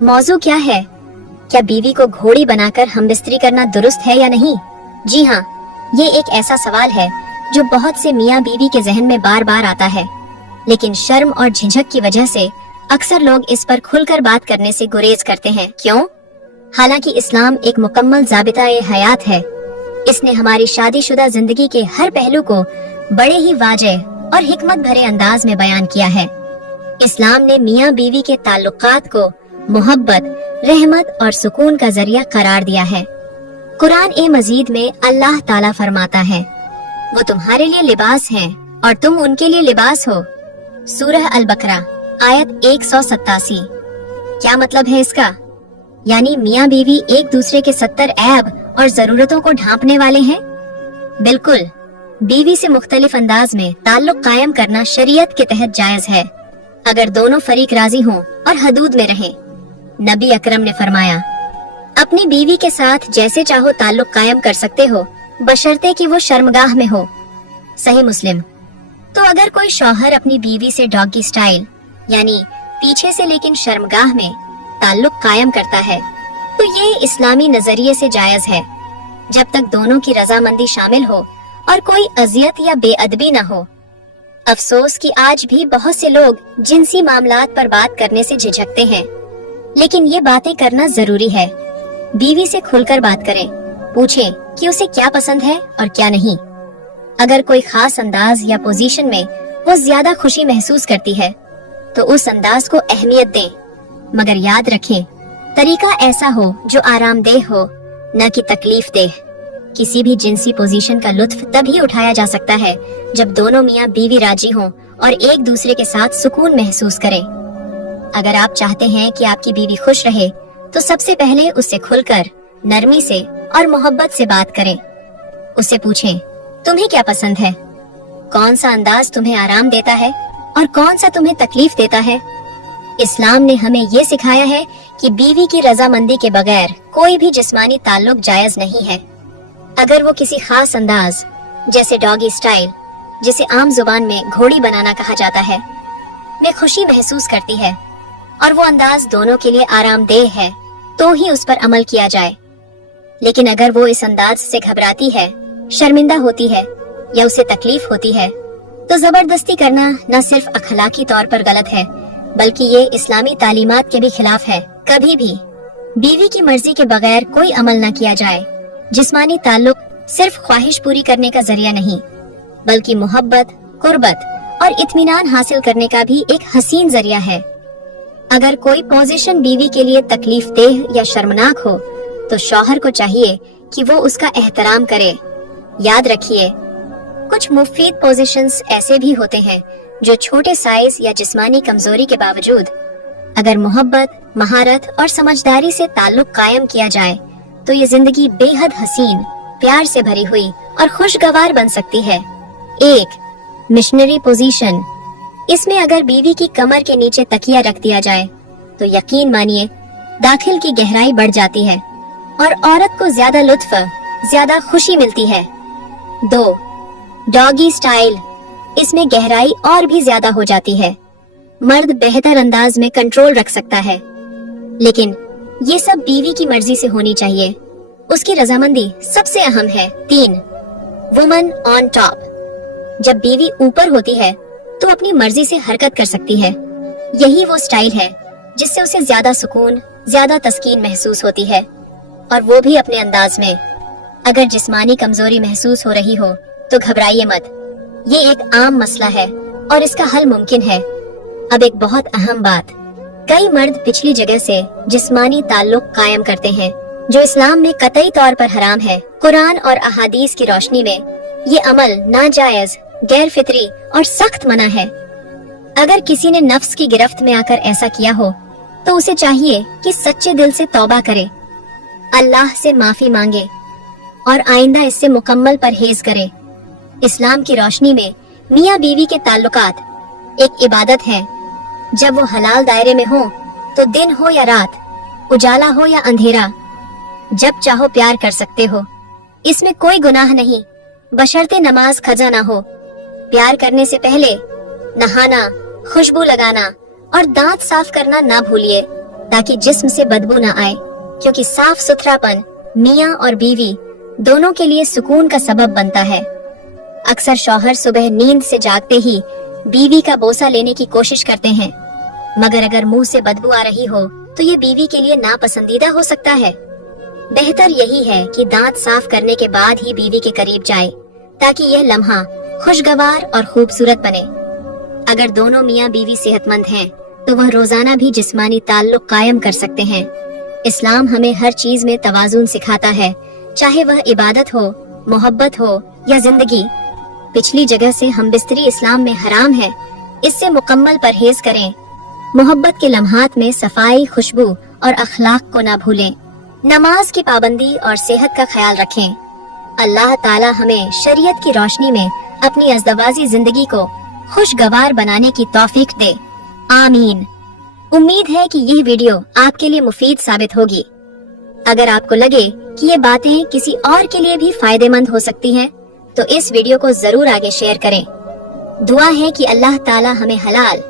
मौजू क्या है? क्या बीवी को घोड़ी बनाकर हम बिस्तरी करना दुरुस्त है या नहीं? जी हाँ, ये एक ऐसा सवाल है जो बहुत से मियाँ बीवी के जहन में बार बार आता है, लेकिन शर्म और झिझक की वजह से अक्सर लोग इस पर खुलकर बात करने से गुरेज करते हैं। क्यों? हालांकि इस्लाम एक मुकम्मल ज़ाबिता-ए हयात है। इसने हमारी शादीशुदा जिंदगी के हर पहलू को बड़े ही वाज़ेह और हिकमत भरे अंदाज में बयान किया है। इस्लाम ने मियाँ बीवी के ताल्लुकात को मोहब्बत, रहमत और सुकून का जरिया करार दिया है। कुरान ए मजीद में अल्लाह ताला फरमाता है, वो तुम्हारे लिए लिबास हैं और तुम उनके लिए लिबास हो। सूरह अल बकरा आयत 187। क्या मतलब है इसका? यानी मियाँ बीवी एक दूसरे के 70 ऐब और जरूरतों को ढांपने वाले हैं? बिल्कुल। बीवी से मुख्तलिफ अंदाज में ताल्लुक कायम करना शरीयत के तहत जायज है, अगर दोनों फरीक राजी हों और हदूद में रहें। नबी अकरम ने फरमाया, अपनी बीवी के साथ जैसे चाहो ताल्लुक कायम कर सकते हो, बशर्ते कि वो शर्मगाह में हो। सही मुस्लिम। तो अगर कोई शौहर अपनी बीवी से डॉगी स्टाइल यानी पीछे से लेकिन शर्मगाह में ताल्लुक कायम करता है, तो ये इस्लामी नजरिए से जायज है, जब तक दोनों की रजामंदी शामिल हो और कोई अजियत या बेअदबी न हो। अफसोस कि आज भी बहुत से लोग जिनसी मामलात पर बात करने से झिझकते हैं, लेकिन ये बातें करना जरूरी है। बीवी से खुलकर बात करें, पूछें कि उसे क्या पसंद है और क्या नहीं। अगर कोई खास अंदाज या पोजीशन में वो ज्यादा खुशी महसूस करती है, तो उस अंदाज को अहमियत दें, मगर याद रखें तरीका ऐसा हो जो आरामदेह हो, न कि तकलीफ देह। किसी भी जिनसी पोजीशन का लुत्फ तभी उठाया जा सकता है जब दोनों मियाँ बीवी राजी हों और एक दूसरे के साथ सुकून महसूस करें। अगर आप चाहते हैं कि आपकी बीवी खुश रहे, तो सबसे पहले उससे खुलकर नरमी से और मोहब्बत से बात करें। उससे पूछें, तुम्हें क्या पसंद है? कौन सा अंदाज तुम्हें आराम देता है और कौन सा तुम्हें तकलीफ देता है? इस्लाम ने हमें ये सिखाया है कि बीवी की रजामंदी के बगैर कोई भी जिस्मानी ताल्लुक जायज नहीं है। अगर वो किसी खास अंदाज जैसे डॉगी स्टाइल, जिसे आम जुबान में घोड़ी बनाना कहा जाता है, में खुशी महसूस करती है और वो अंदाज दोनों के लिए आरामदेह है, तो ही उस पर अमल किया जाए। लेकिन अगर वो इस अंदाज से घबराती है, शर्मिंदा होती है या उसे तकलीफ होती है, तो जबरदस्ती करना न सिर्फ अखलाकी तौर पर गलत है, बल्कि ये इस्लामी तालीमात के भी खिलाफ है। कभी भी बीवी की मर्जी के बगैर कोई अमल न किया जाए। जिस्मानी ताल्लुक सिर्फ ख्वाहिश पूरी करने का जरिया नहीं, बल्कि मोहब्बत, कुर्बत और इत्मीनान हासिल करने का भी एक हसीन जरिया है। अगर कोई पोजीशन बीवी के लिए तकलीफ देह या शर्मनाक हो, तो शौहर को चाहिए कि वो उसका एहतराम करे। याद रखिए, कुछ मुफीद पोजीशंस ऐसे भी होते हैं जो छोटे साइज या जिस्मानी कमजोरी के बावजूद अगर मोहब्बत, महारत और समझदारी से ताल्लुक कायम किया जाए, तो ये जिंदगी बेहद हसीन, प्यार से भरी हुई और खुशगवार बन सकती है। 1. Missionary position. इसमें अगर बीवी की कमर के नीचे तकिया रख दिया जाए, तो यकीन मानिए दाखिल की गहराई बढ़ जाती है और औरत को ज्यादा लुत्फ, ज्यादा खुशी मिलती है। 2. Doggy style. इसमें गहराई और भी ज्यादा हो जाती है। मर्द बेहतर अंदाज में कंट्रोल रख सकता है, लेकिन ये सब बीवी की मर्जी से होनी चाहिए। उसकी रजामंदी सबसे अहम है। 3. Woman on top. जब बीवी ऊपर होती है, तो अपनी मर्जी से हरकत कर सकती है। यही वो स्टाइल है जिससे उसे ज्यादा सुकून, ज्यादा तस्कीन महसूस होती है, और वो भी अपने अंदाज में। अगर जिस्मानी कमजोरी महसूस हो रही हो, तो घबराइए मत। ये एक आम मसला है और इसका हल मुमकिन है। अब एक बहुत अहम बात, कई मर्द पिछली जगह से जिस्मानी ताल्लुक कायम करते हैं, जो इस्लाम में कतई तौर पर हराम है। कुरान और अहादीस की रोशनी में ये अमल नाजायज, गैर फितरी और सख्त मना है। अगर किसी ने नफ्स की गिरफ्त में आकर ऐसा किया हो, तो उसे चाहिए कि सच्चे दिल से तौबा करे, अल्लाह से माफी मांगे और आइंदा इससे मुकम्मल परहेज करे। इस्लाम की रोशनी में मियाँ बीवी के ताल्लुकात एक इबादत है। जब वो हलाल दायरे में हो, तो दिन हो या रात, उजाला हो या अंधेरा, जब चाहो प्यार कर सकते हो। इसमें कोई गुनाह नहीं, बशर्ते नमाज खजा ना हो। प्यार करने से पहले नहाना, खुशबू लगाना और दांत साफ करना ना भूलिए। ताकि जिस्म से बदबू न आए, क्योंकि साफ सुथरापन मियाँ और बीवी दोनों के लिए सुकून का सबब बनता है। अक्सर शौहर सुबह नींद से जागते ही बीवी का बोसा लेने की कोशिश करते हैं, मगर अगर मुंह से बदबू आ रही हो तो ये बीवी के लिए नापसंदीदा हो सकता है। बेहतर यही है कि दांत साफ करने के बाद ही बीवी के करीब जाए, ताकि यह लम्हा खुशगवार और खूबसूरत बने। अगर दोनों मियाँ बीवी सेहतमंद हैं, तो वह रोजाना भी जिस्मानी ताल्लुक कायम कर सकते हैं। इस्लाम हमें हर चीज में तवाज़ुन सिखाता है, चाहे वह इबादत हो, मोहब्बत हो या जिंदगी। पिछली जगह से हमबिस्तरी इस्लाम में हराम है, इससे मुकम्मल परहेज करें। मोहब्बत के लम्हात में सफाई, खुशबू और अखलाक को ना भूलें। नमाज की पाबंदी और सेहत का ख्याल रखें। अल्लाह ताला हमें शरीयत की रोशनी में अपनी अज़दवाजी जिंदगी को खुशगवार बनाने की तौफीक दे। आमीन। उम्मीद है कि यह वीडियो आपके लिए मुफीद साबित होगी। अगर आपको लगे कि ये बातें किसी और के लिए भी फायदेमंद हो सकती हैं, तो इस वीडियो को जरूर आगे शेयर करें। दुआ है कि अल्लाह ताला हमें हलाल